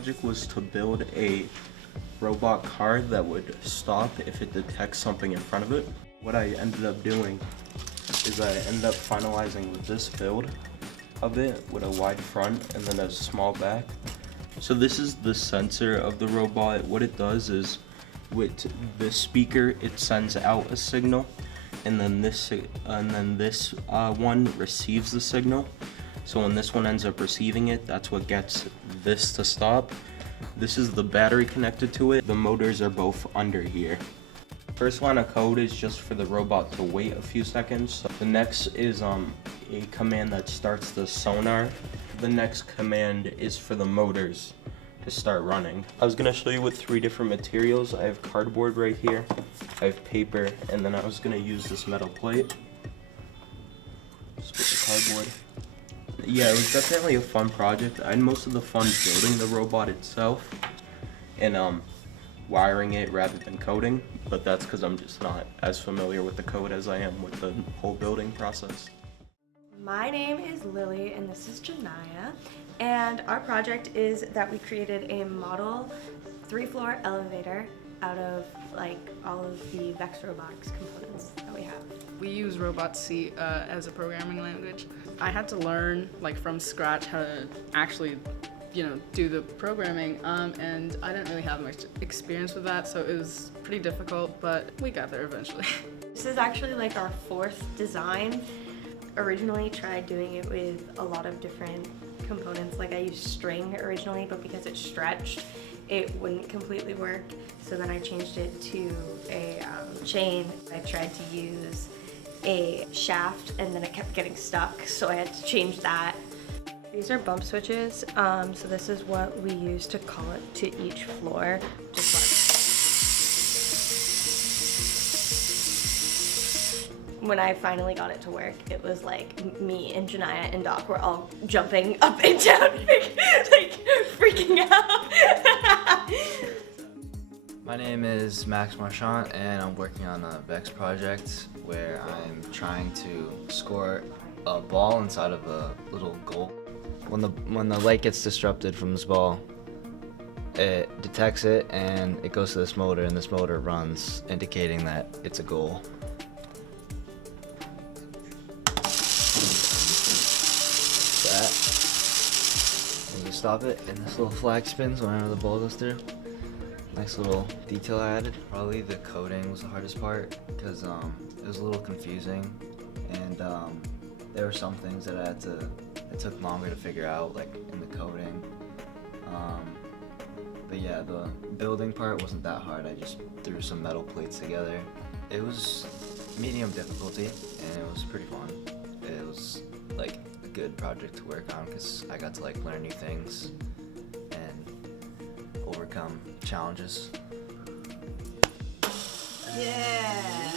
project was to build a robot car that would stop if it detects something in front of it. What I ended up doing is I ended up finalizing with this build of it with a wide front and then a small back. So this is the sensor of the robot. What it does is with the speaker it sends out a signal, and then this one receives the signal. So when this one ends up receiving it, that's what gets this to stop. This is the battery connected to it. The motors are both under here. First line of code is just for the robot to wait a few seconds. So the next is a command that starts the sonar. The next command is for the motors to start running. I was gonna show you with 3 different materials. I have cardboard right here, I have paper, and then I was gonna use this metal plate. Just with the cardboard. Yeah, it was definitely a fun project. I had most of the fun building the robot itself and wiring it rather than coding, but that's because I'm just not as familiar with the code as I am with the whole building process. My name is Lily and this is Janaya, and our project is that we created a model 3-floor elevator out of like all of the VEX robotics components that we have. We use Robot C as a programming language. I had to learn like from scratch how to actually do the programming, and I didn't really have much experience with that, so it was pretty difficult, but we got there eventually. This is actually like our 4th design. Originally tried doing it with a lot of different components. Like I used string originally, but because it stretched, it wouldn't completely work. So then I changed it to a chain. I tried to use a shaft and then it kept getting stuck, so I had to change that. These are bump switches, so this is what we use to call it to each floor. When I finally got it to work, it was like me and Janaya and Doc were all jumping up and down, like freaking out. My name is Max Marchant, and I'm working on a VEX project where I'm trying to score a ball inside of a little goal. When the light gets disrupted from this ball, it detects it and it goes to this motor, and this motor runs, indicating that it's a goal. And you stop it, and this little flag spins whenever the ball goes through. Nice little detail I added. Probably the coding was the hardest part because it was a little confusing, and there were some things that it took longer to figure out, like in the coding. But yeah, the building part wasn't that hard. I just threw some metal plates together. It was medium difficulty, and it was pretty fun. It was like a good project to work on because I got to like learn new things and overcome challenges. Yeah.